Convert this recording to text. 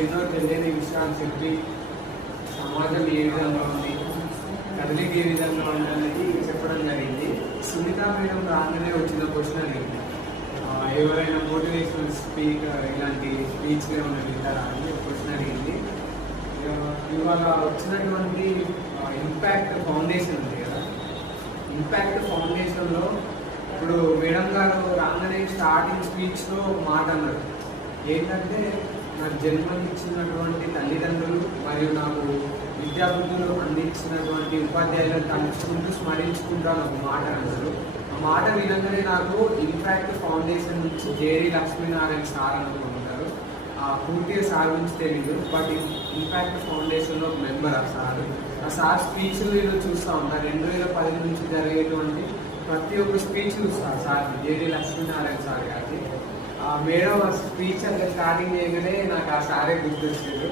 ఎన్నో తెలియని విషయాలు చెప్పి సమాజం ఏ విధంగా ఉంది, కదలిక ఏ విధంగా ఉంది అనేది చెప్పడం జరిగింది. సునీత మేడం రాగానే వచ్చిన క్వశ్చన్ అడిగింది, ఎవరైనా మోటివేషనల్ స్పీకర్ ఇలాంటి స్పీచ్ ఏమైనా వింటారా అని క్వశ్చన్ అడిగింది. ఇవాళ వచ్చినటువంటి ఇంపాక్ట్ ఫౌండేషన్ ఉంది కదా, ఇంపాక్ట్ ఫౌండేషన్లో ఇప్పుడు మేడం గారు రాగానే స్టార్టింగ్ స్పీచ్లో మాట అన్నారు, ఏంటంటే నాకు జన్మనిచ్చినటువంటి తల్లిదండ్రులు మరియు నాకు విద్యాబుద్ధులు అందించినటువంటి ఉపాధ్యాయులను తలుచుకుంటూ స్మరించుకుంటాను ఒక మాట అన్నారు. ఆ మాట వినగానే నాకు ఇంపాక్ట్ ఫౌండేషన్ నుంచి జేడి లక్ష్మీనారాయణ సార్ అనుకుంటారు. పూర్తిగా సార్ గురించి తెలియదు, బట్ ఇంపాక్ట్ ఫౌండేషన్లో ఒక మెంబర్ ఆ సార్ స్పీచ్లు నేను చూస్తూ ఉంటాను. 2010 నుంచి జరిగేటువంటి ప్రతి ఒక్క స్పీచ్ చూస్తాను సార్ జేడి లక్ష్మీనారాయణ సార్ గారిది. మేడం ఆ స్పీచ్ అంటే స్టార్టింగ్ చేయగానే నాకు ఆ సారే గుర్తొచ్చారు.